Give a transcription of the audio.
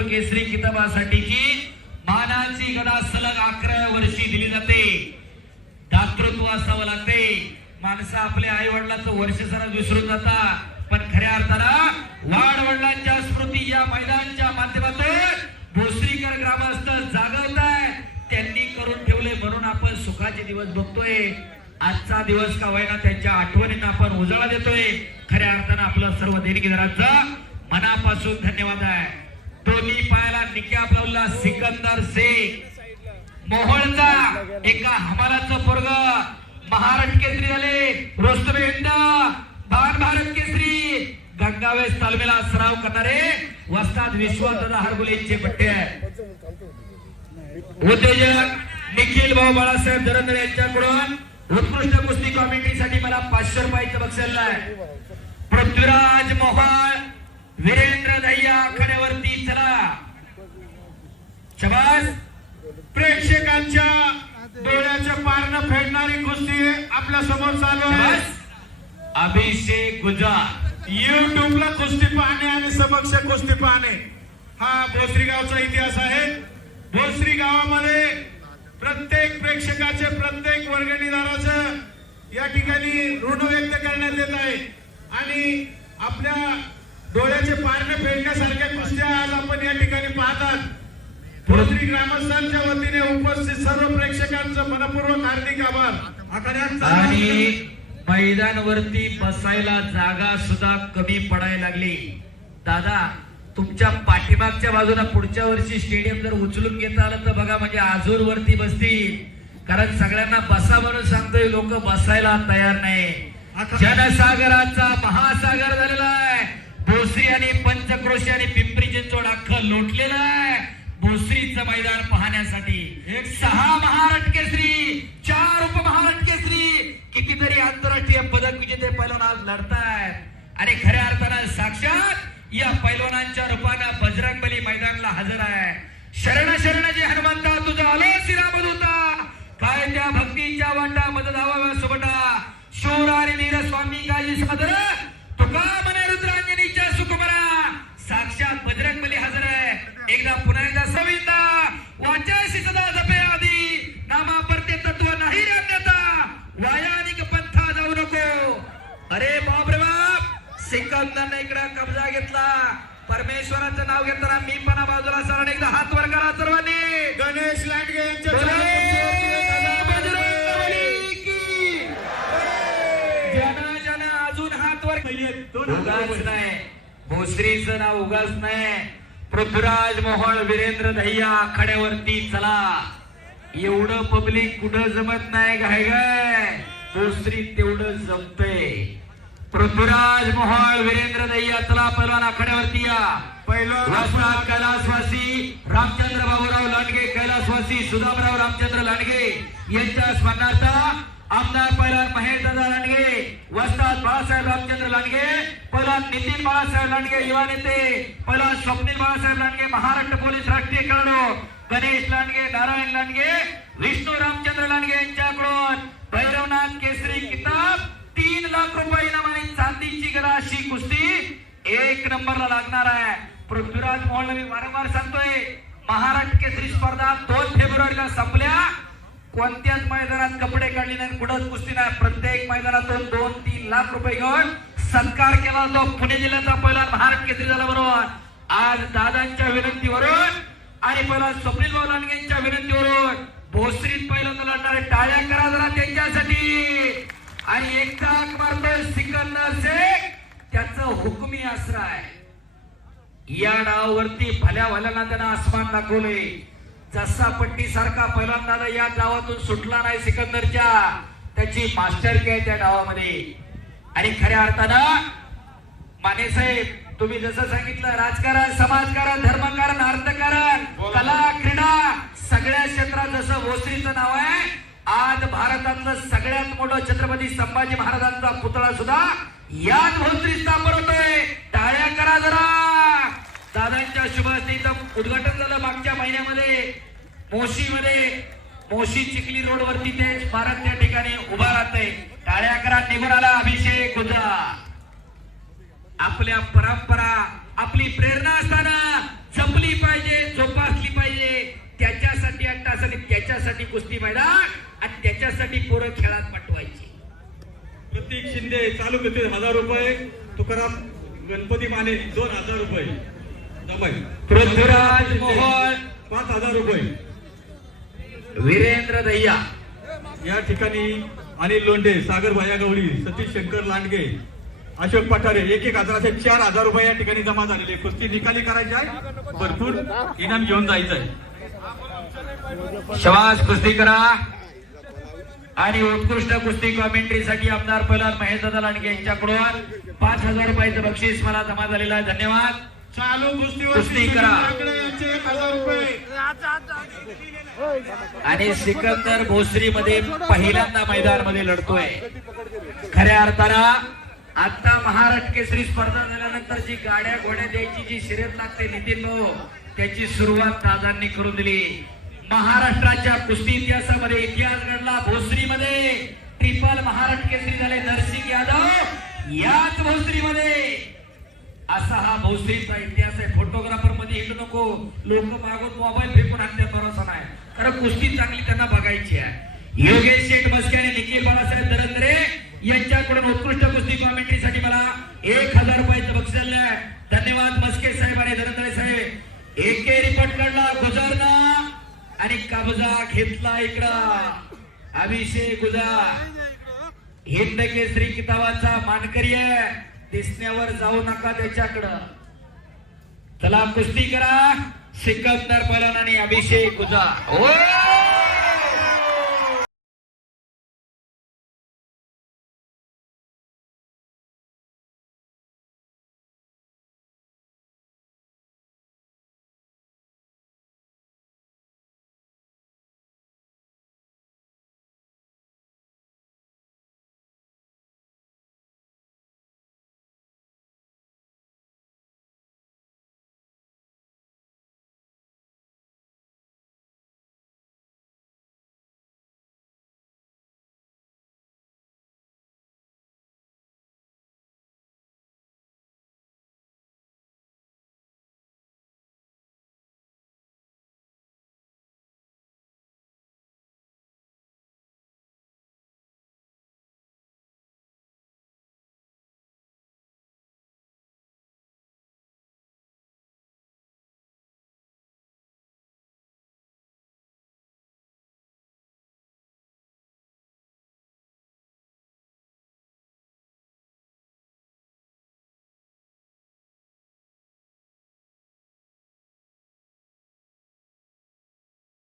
केसरी किताबासाठीची मानाची गदा सलग अकरा वर्षी दिली जाते. दातृत्व असावं लागते. माणसं आपल्या आई वडिलांचं वर्ष जरा विसरून जाता पण खऱ्या अर्थानं वाड वडिलांच्या स्मृती या मैदानच्या माध्यमातून भोसरीकर ग्रामस्थ जागवत आहे त्यांनी करून ठेवले म्हणून आपण सुखाचे दिवस बघतोय. आजचा दिवस का होईना त्यांच्या आठवणींना आपण उजाळा देतोय. खऱ्या अर्थानं आपलं सर्व देणगीदारांचं मनापासून धन्यवाद आहे. दोन्ही पायाला निकाब लावला सिकंदर शेख मोहोळचा एका हमालाचं पोरग. महाराष्ट्र केसरी झाले. रोस्तम भान भारत केसरी. गंगावेस तालमेला सराव करणारे वस्ताद विश्वदादा हरगुलेचे पट्टे उद्योजक निखिल भाऊ बाळासाहेब धरंदर यांच्याकडून उत्कृष्ट कुस्ती कॉमेंट्रीसाठी मला पाचशे रुपयाचं बक्षल आहे पृथ्वीराज मोहाळ वीरेंद्र दह्या खड्यावरती चला. शबास. प्रेक्षकांच्या डोळ्याच्या पारनं फेडणारी कुस्ती आपल्यासमोर चालू आहे. अभिषेक गुजर युट्यूबला कुस्ती पाहणे आणि समक्ष कुस्ती पाहणे. हा भोसरी गावचा इतिहास आहे. भोसरी गावामध्ये प्रत्येक प्रेक्षकाचे प्रत्येक वर्गणीदाराचं या ठिकाणी ऋण व्यक्त करण्यात येत आहे. आणि आपल्या डोळ्याचे पारणे फेडण्यासारख्या कुस्त्या आज आपण या ठिकाणी पाहतात. भोसरी ग्रामस्थांच्या वतीने उपस्थित सर्व प्रेक्षकांचं मनपूर्वक हार्दिक आभार. आणि मैदानवरती बसायला जागा सुद्धा कमी पडायला लागली. दादा तुमच्या पाठीमागच्या बाजूला पुढच्या वर्षी स्टेडियम जर उचलून घेता आलं तर बघा म्हणजे आजूर वरती बसतील. कारण सगळ्यांना बसा म्हणून सांगतोय लोक बसायला तयार नाही. जनसागराचा महासागर झालेला आहे. भोसरी आणि पंचक्रोशी आणि पिंपरी चिंचवड अख्खं लोटलेलं आहे. भोसरीचं मैदान पाहण्यासाठी एक सहा महाराष्ट्र केसरी चार उपमहाराष्ट्र केसरी. कितीतरी आंतरराष्ट्रीय पदक विजेते पैलवान आज लढतायत. आणि खऱ्या अर्थानं साक्षात या पैलवानांच्या रूपानं बजरंगबली मैदानला हजर आहे. शरण शरण जे हनुमंता तुझा आलो श्रीराम होता काय त्या भक्तीच्या वाटा मद धावा सुबटा शूर आणि नीर स्वामी काजी सादर. सिकंदरने इकडे कब्जा घेतला. परमेश्वराचं नाव घेताना मी पण बाजूला सरण एकदा हात वर करा सर्वांनी. गणेश लांडगे यांच्या ज्यानं अजून हात वर उगाच नाही. भोसरीचं नाव उगाच नाही. पृथ्वीराज मोहोळ वीरेंद्र दह्या खड्यावरती चला. एवढं पब्लिक कुठं जमत नाही काय काय भोसरी तेवढं जमतंय. पृथ्वीराज मोहोळ वीरेंद्र दह्या चला पहिलवान आखाड्यावरती या. पहिलं कैलासवासी रामचंद्र बाबूराव लांडगे कैलासवासी सुदामराव रामचंद्र लांडगे यांच्या स्मरणार्थ आमदार पैलवान महेश दादा लांडगे वस्ताद बाळासाहेब रामचंद्र लांडगे पैलवान नितीन बाळासाहेब लांडगे युवा नेते पैलवान स्वप्नील बाळासाहेब लांडगे महाराष्ट्र पोलीस राष्ट्रीय खेळाडू गणेश लांडगे नारायण लांडगे विष्णू रामचंद्र लांडगे यांच्याकडून भैरवनाथ केसरी किताब लाख रुपये इनाम आणि चांदीची गदा अशी कुस्ती एक नंबरला लागणार आहे. पृथ्वीराज मोहन मी वारंवार सांगतोय महाराष्ट्र केसरी स्पर्धा दोन फेब्रुवारीला संपल्या. कोणत्याच मैदानात कपडे काढले नाही कुठंच कुस्ती नाही. प्रत्येक मैदानातून दोन तीन लाख रुपये घेऊन सत्कार केला जातो. पुणे जिल्ह्याचा पहिला महाराष्ट्र केसरी झाला बरोबर. आज दादांच्या विनंतीवरून आणि पहिला स्वप्नील भाऊ विनंतीवरून भोसरीत पहिल्यांदा लढणारे टाळ्या करा जरा त्यांच्यासाठी. आणि एकदा मारतोय सिकंदर शेख त्याचं हुकमी आसरा आहे. या डावावरती भल्या भल्याना त्यानं आसमान दाखवले. जसा पट्टी सारखा पहिल्यांदा या डावातून सुटला नाही सिकंदरच्या. त्याची मास्टर आहे त्या डावामध्ये. आणि खऱ्या अर्थानं माने साहेब तुम्ही जसं सांगितलं राजकारण समाजकारण धर्मकारण अर्थकारण कला क्रीडा सगळ्या क्षेत्रात जसं भोसरीचं नाव आहे आज भारतातलं सगळ्यात मोठं छत्रपती संभाजी महाराजांचा पुतळा सुद्धा याच भोसरी स्थापन होतोय टाळ्या करा जरा. दादांच्या शुभ उद्घाटन झालं मागच्या महिन्यामध्ये. मोशीमध्ये. मोशी चिखली रोड वरती ते स्मारक त्या ठिकाणी उभा राहते टाळ्या करा निघून आला अभिषेक होता. आपल्या परंपरा आपली प्रेरणा असताना जपली पाहिजे जोपासली पाहिजे त्याच्यासाठी अट्टासाठी त्याच्यासाठी कुस्ती मैदान आणि त्याच्यासाठी पोरं खेळात पाठवायची प्रतीक शिंदे चालू करते हजार रुपये तुकाराम गणपती माने दोन हजार रुपये. पृथ्वीराज मोहोळ. पाच हजार रुपये. वीरेंद्र दह्या. या ठिकाणी अनिल लोंढे सागर भाया गवळी सतीश शंकर लांडगे अशोक पठारे एक एक हजाराचे चार हजार रुपये या ठिकाणी जमा झालेले कुस्ती निकाली करायची आहे. भरपूर इनाम घेऊन जायचं आहे. शवास कुस्ती करा. आणि उत्कृष्ट कुस्ती कॉमेंट्रीसाठी आमदार पैलवान महेश दादा लांडगे यांच्याकडून पाच हजार रुपयाचं बक्षीस मला जमा झालेलं आहे. धन्यवाद. चालू कुस्तीवर कुस्ती करा. आणि सिकंदर भोसरी मध्ये पहिल्यांदा मैदानमध्ये लढतोय. खऱ्या अर्थानं आता महाराष्ट्र केसरी स्पर्धा झाल्यानंतर जी गाड्या घोड्या द्यायची जी शर्यत लागते नितीन भाऊ त्याची सुरुवात दादांनी करून दिली. महाराष्ट्राच्या कुस्ती इतिहासामध्ये इतिहास घडला भोसरीमध्ये ट्रिपल महाराष्ट्र केसरी झाले नरसिंग यादव याच भोसरीमध्ये. असा हा भोसरीचा इतिहास आहे. फोटोग्राफरमध्ये हिंडू नको. लोक मागून मोबाईल फेकून आणण्यात भरोसा नाही. कारण कुस्ती चांगली त्यांना बघायची आहे. योगेश शेठ मस्के आणि निखिल बाळासाहेब दरंदरे यांच्याकडून उत्कृष्ट कुस्ती कॉमेंट्रीसाठी मला एक हजार रुपयाचं बक्षीस आहे. धन्यवाद मस्के साहेब आणि दरंदरे साहेब. एके रिपोर्ट काढला गुजरना आणि कब्जा घेतला इकडं. अभिषेक गुजार हिंद केसरी किताबाचा मानकरी आहे. दिसण्यावर जाऊ नका त्याच्याकडं. चला कुस्ती करा. सिकंदर पलन आणि अभिषेक गुजा ओ